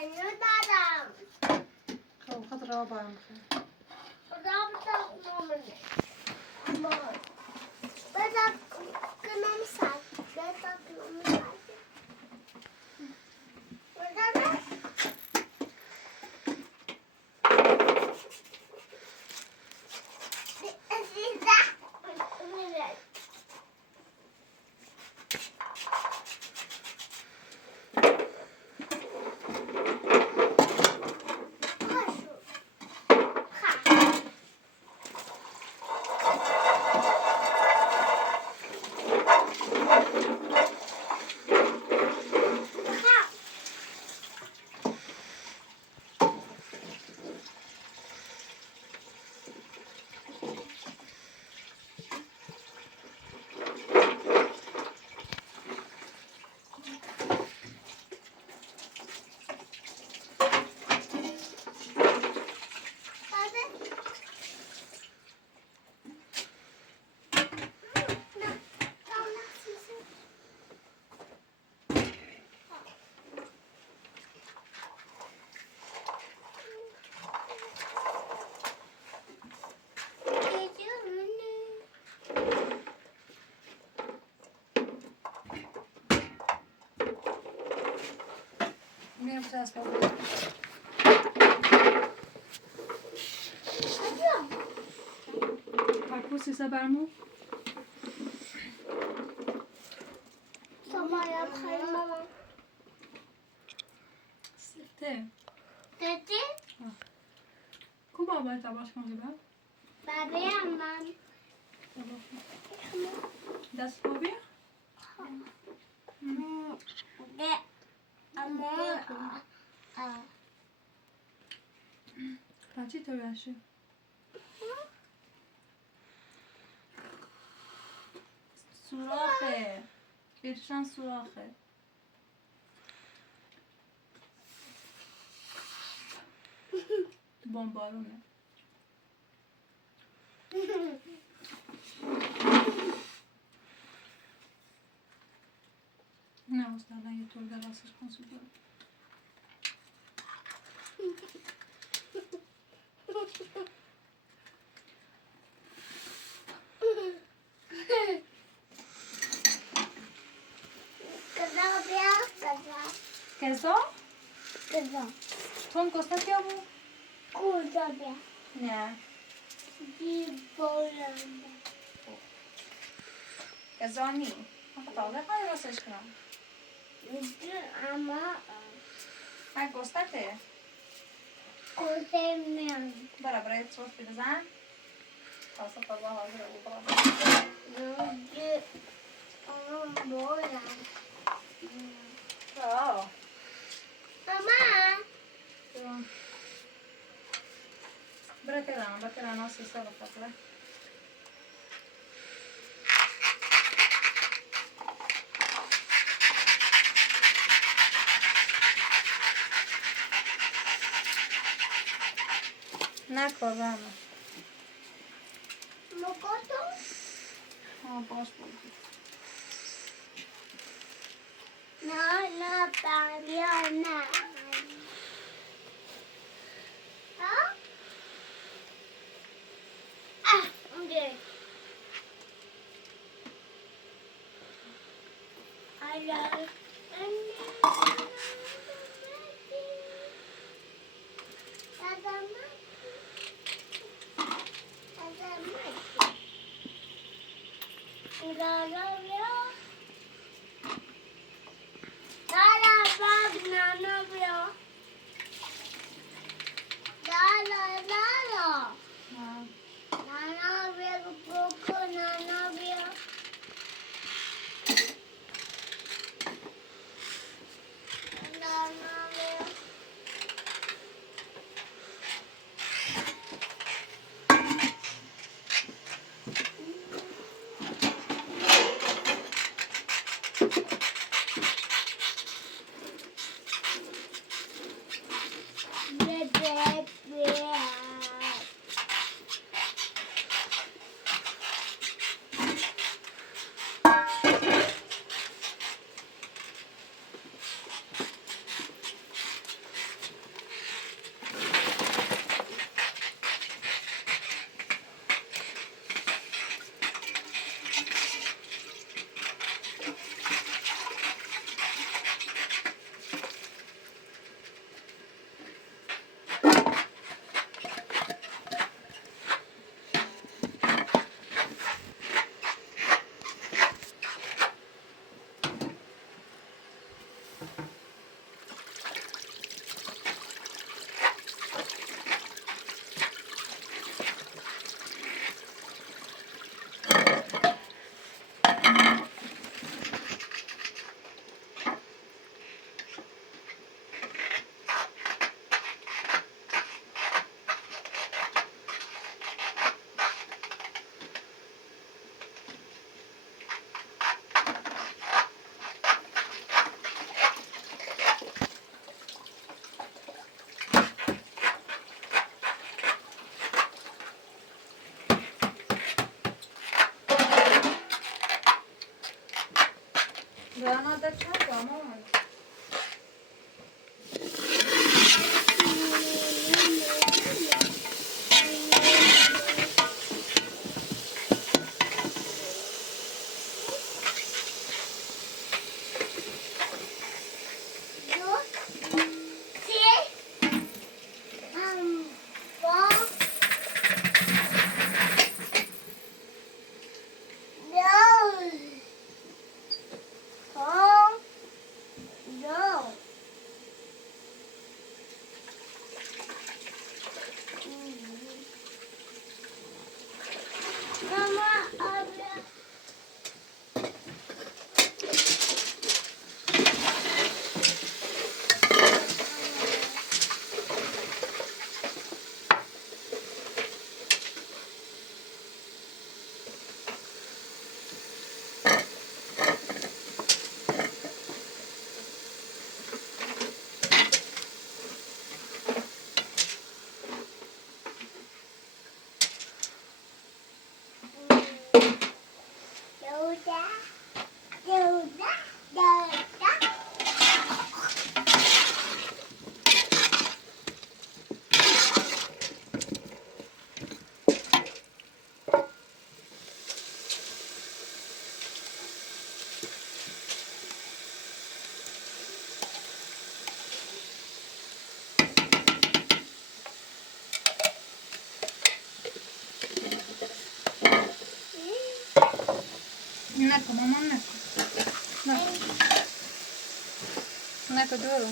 اینو دادم. خب خاطر آب هم بخیر. خدا بتا مامانه. باز. بتا کنم سگ. بتا کنم سگ. بتا نه. میرم تو دست بابا. پاکوسی سبرمو. سمایا بخیر مامان. سفته. دیدی؟ کو بابا تباش کنی با؟ بابیم من. دست بابی؟ ده. اما. پاچی تو یاشی. سوراخه. بیرشان سوراخه. بمبارونه. نه استاد یه طور درستش کن سوزه. Kızım biraz kızım. Queso? Kızım. Ton costa que eu Kurda bir. Ne? Bir bolanda. Quesoni. Fala qual é vocês que não? Ama Ah, gosta que? kurtarmıyorum. Bora, bora, tu vai pisar? Passa para lá, vai para lá. Gözü onun boyla. Oh. Ama Bora lá, nossa, isso vai fazer. Na corona. mokoto Ah, posso pôr. na pariana. Ha? Ah, okay. I love Rana da çok ama neko, mamam neko. Neko drugo.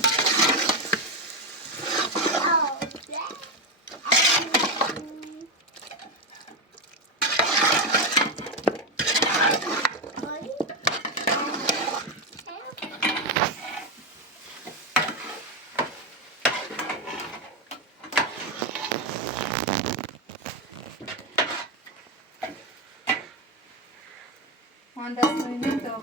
Onda stojim to.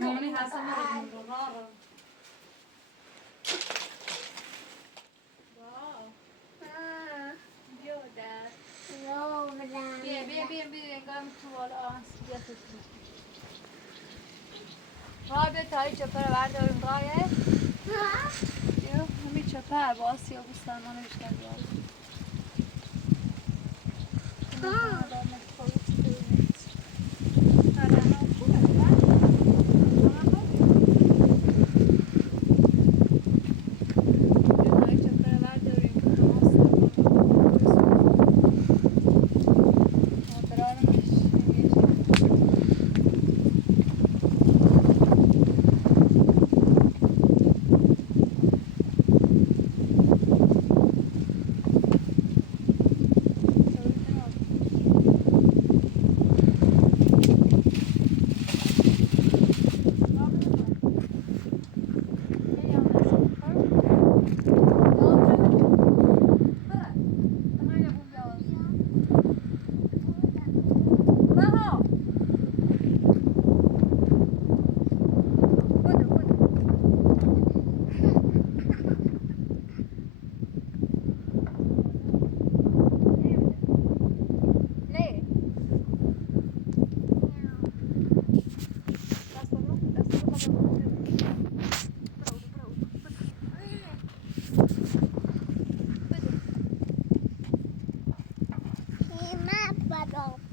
Noni hasa mara Zahra. Wow. Bjuder. Be gång tvål ans. Rabia ta çöpere verdim gayet. Yok, mi çöper bas ya bu sana işte gel. ما بدم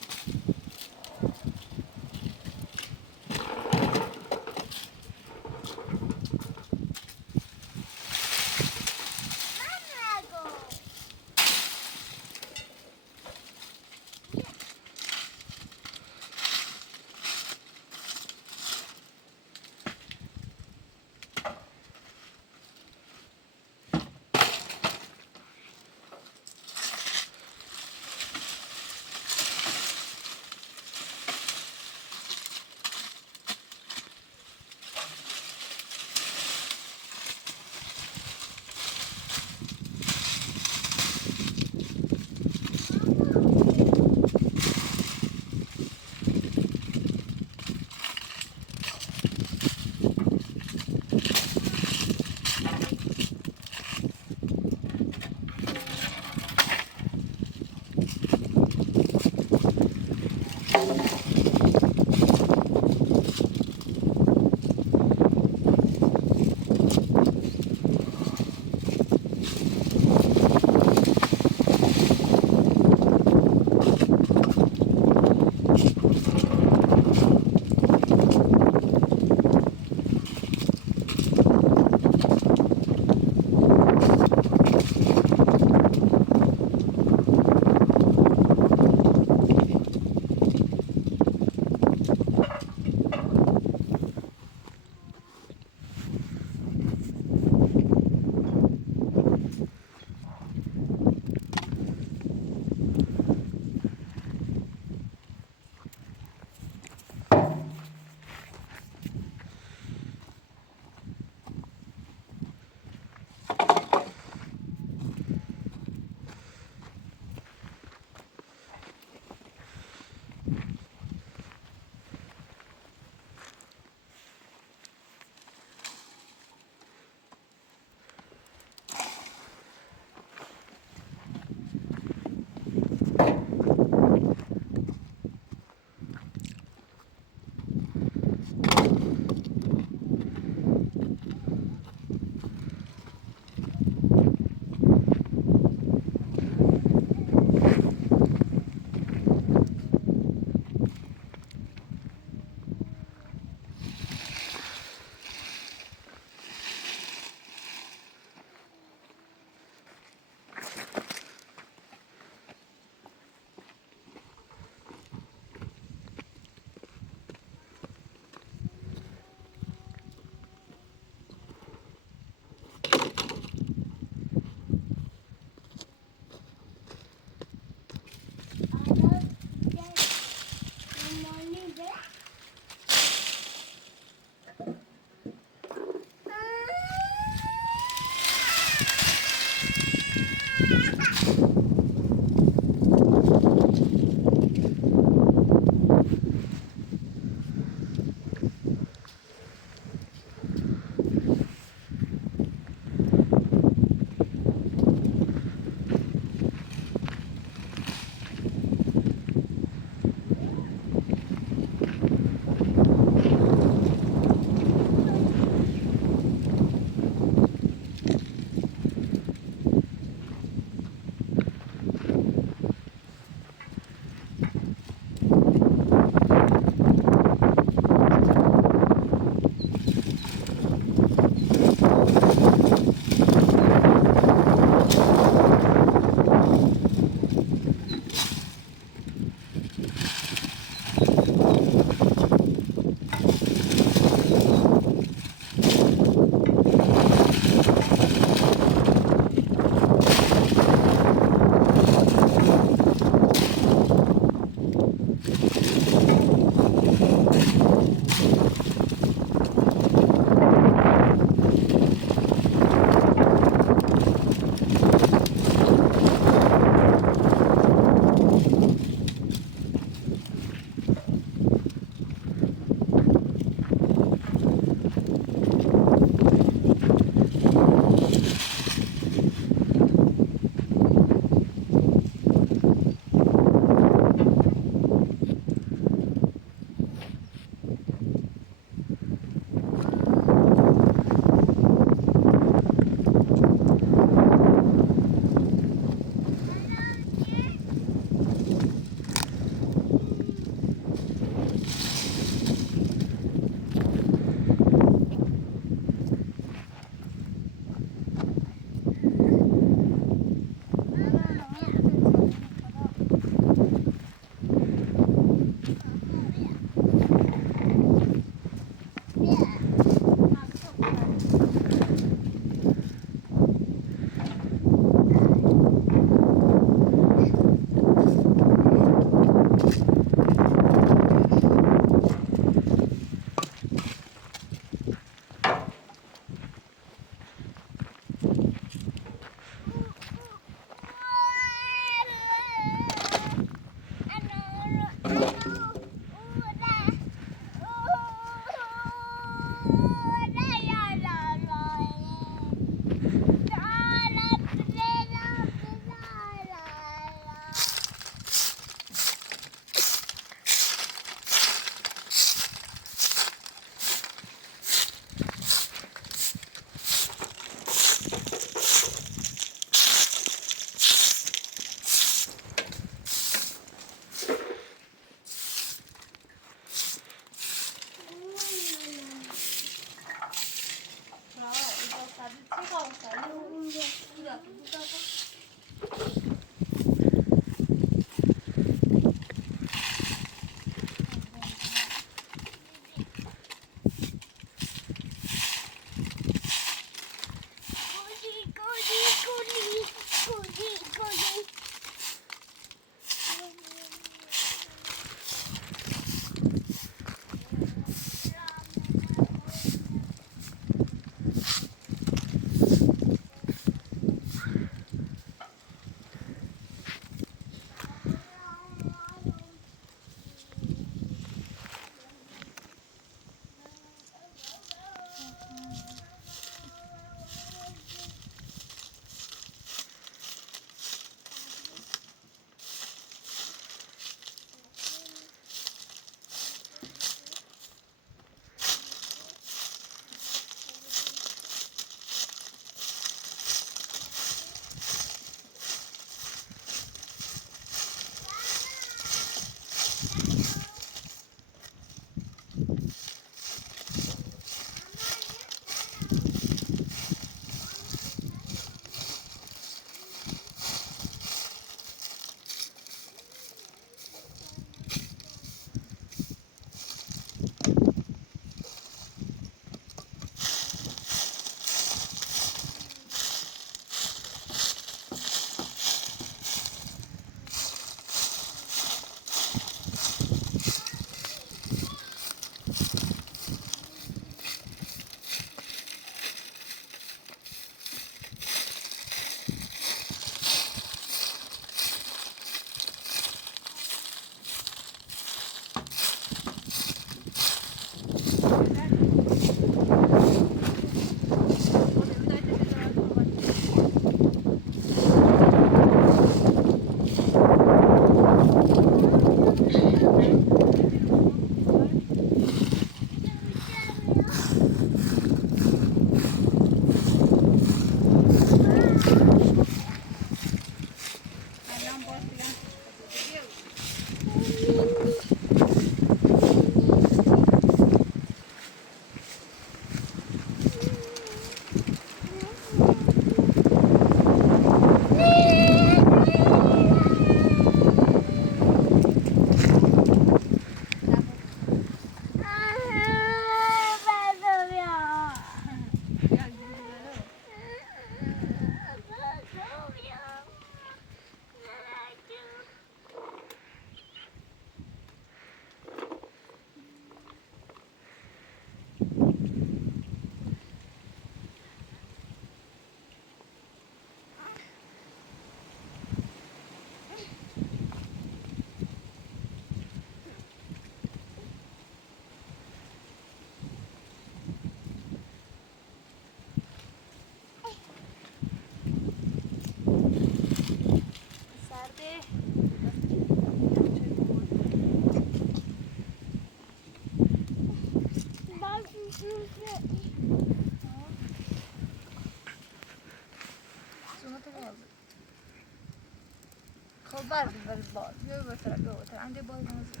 خب بر بال بیا بتر عندي بال موزه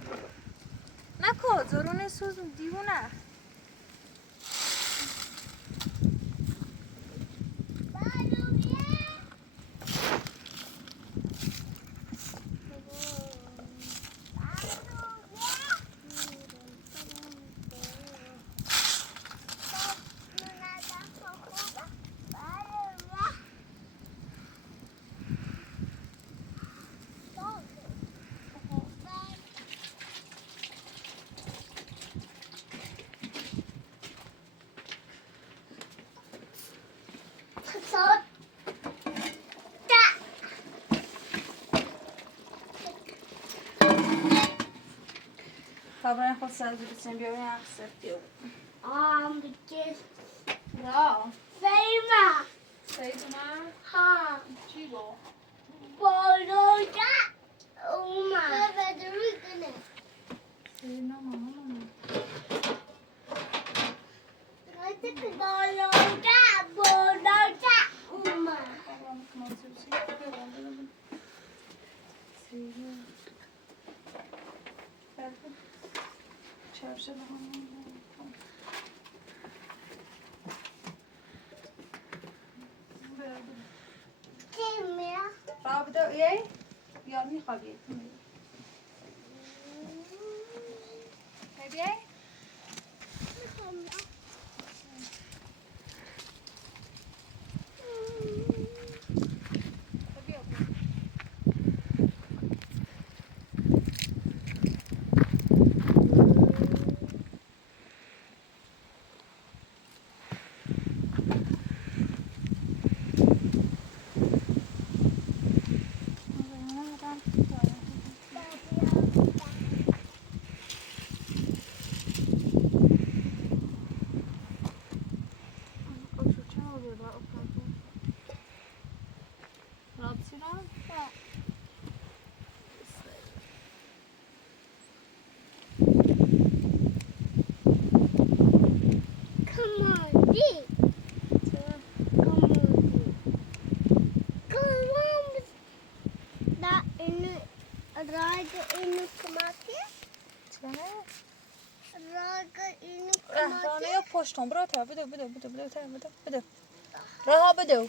نکو زرونه سوزم دیوونه طبعا خود سازی بسیم بیایم اخسرتی Because را Zahra. سیدنا Ha. چی با؟ Boloda. Uma. Bedrügüne. سیدنا ماما Boloda. Boloda. Uma. راه بدو یه یا میخوابی بیای رهرانه یا پشتم برو تا بدو راه بدو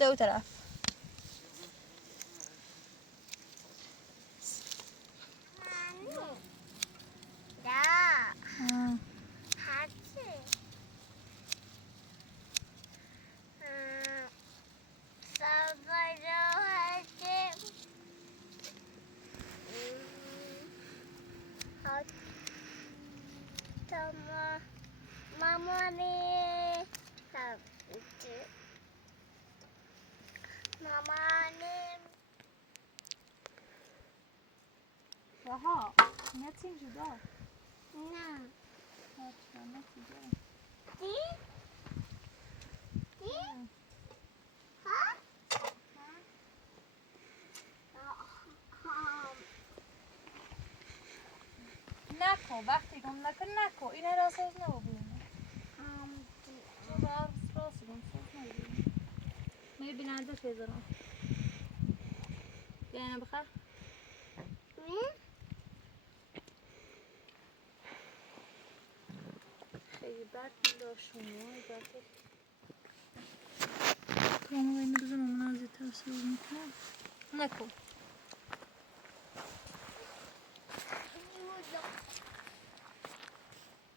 اون طرف Jaha, jetzt sind sie da. نه نکن وقتی گم نکن این را ساز نبودیم تو راست گم ساز نبودیم میبیننده فیزران بیاینه بخیر خیلی بد میداشونه کامو اینو بزنم منازی ترسیب میکنم نکن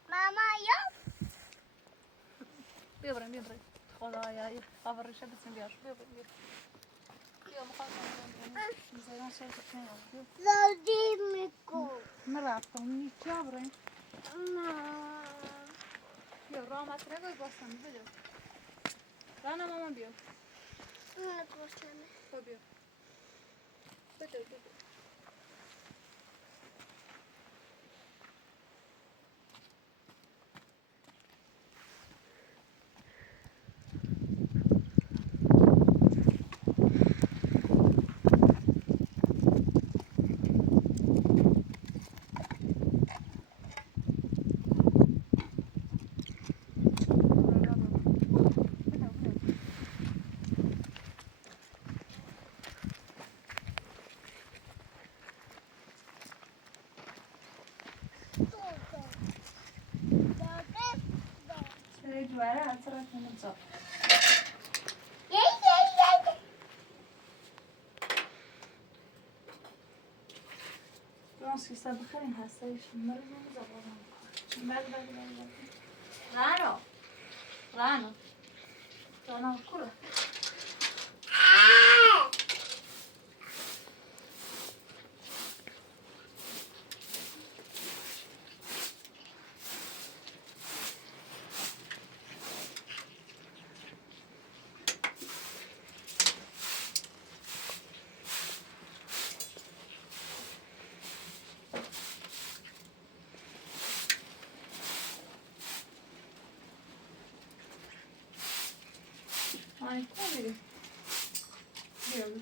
ماما یا بیا بریم خدایا خبرشه بسیم بیار بیا مخواستم میزیران سرد کنم زودی میکن من رفتم نیکیا بریم نه بیا راه مطرح گوی باستم بده رانا ماما بیا نه گوشتنه بیا بده جواره اثرات نمی‌ذاره راستی سب بخیرین هستش مرز نمی‌ذاره بله رانا کره Ay, tabii. Diyoruz.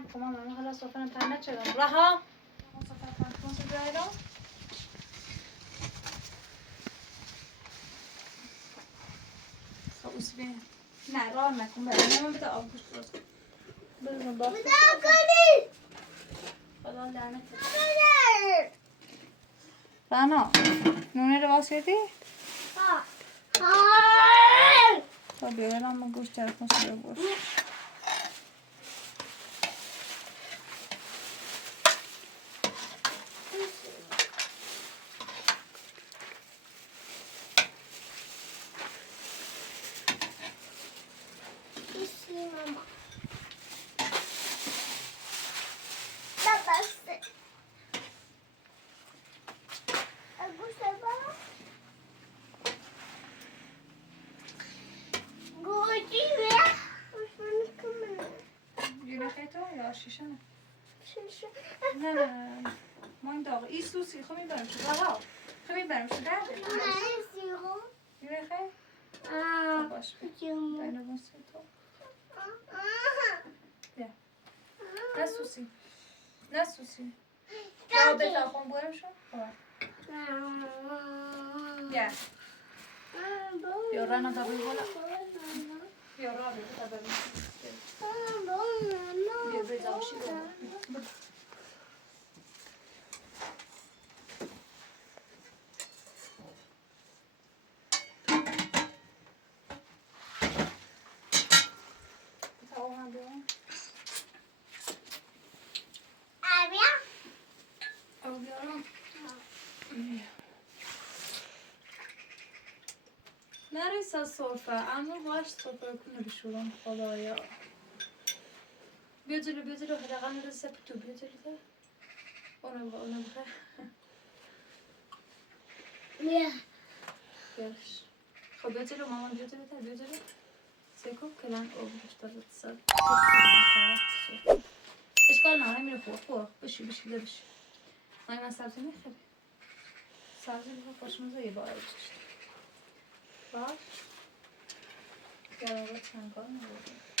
نکن ماما من حالا سفرم تن نچدم رها سفر کن سجای رو خب اسبی نه راه نکن برای من بده آب گوشت درست کن بزن باخت خدا لعنت رانا نونه رو باز کردی؟ خب بیارم من گوشت جرکن سوی گوشت یا شیشه نه نه نه نه ما این داغ این سوسی خب میبرم شد رها خب میبرم شد درده میبره خیلی؟ باش بینه بوسی تو بیا نه سوسی نه سوسی یا بتا خون برم شد بیا بیا رانا دابل بالا بیا را بیا دابل بیا بیا آشی بیا نریسا صرفه اما باش صرفه کنه بشورم خدایا بیا جلو حداقل نرسه تو بیا جلو اونو بخیر بیارش خب بیا جلو مامان بیا جلو سیکو کلان او بشتر سر اشکال نه میره خواه بشی بشی من سبزی میخوری سبزی بخواه خوشمزه یه باره بچشت باش گرابه چنگاه نبودیم